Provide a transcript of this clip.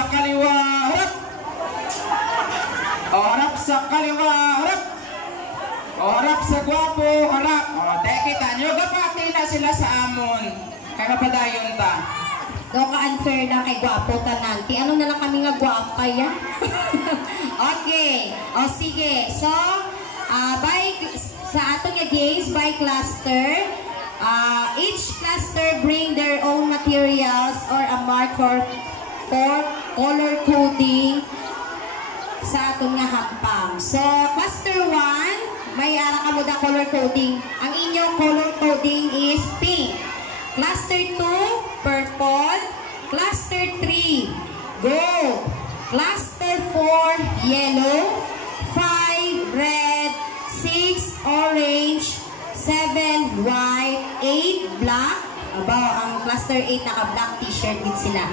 sa kaliwa, harap. O, harap sa kaliwa, harap. O, harap sa gwapo, harap. O, kita nyo, gapati na sila sa amon. Kaya mapadayon ta. Daw ka-unfair na kay gwapo tananti. Ano na lang kami nga gwapo kaya? Okay. O, sige. So, sa atong nga games, by cluster, each cluster bring their own materials or a mark for color coding sa atong nga hakbang. So, cluster 1, may ara ka mo da color coding. Ang inyong color coding is pink. Cluster 2, purple. Cluster 3, gold. Cluster 4, yellow. 5, red. 6, orange. 7, white. 8, black. Aba, ang cluster 8 naka-black t-shirt din sila.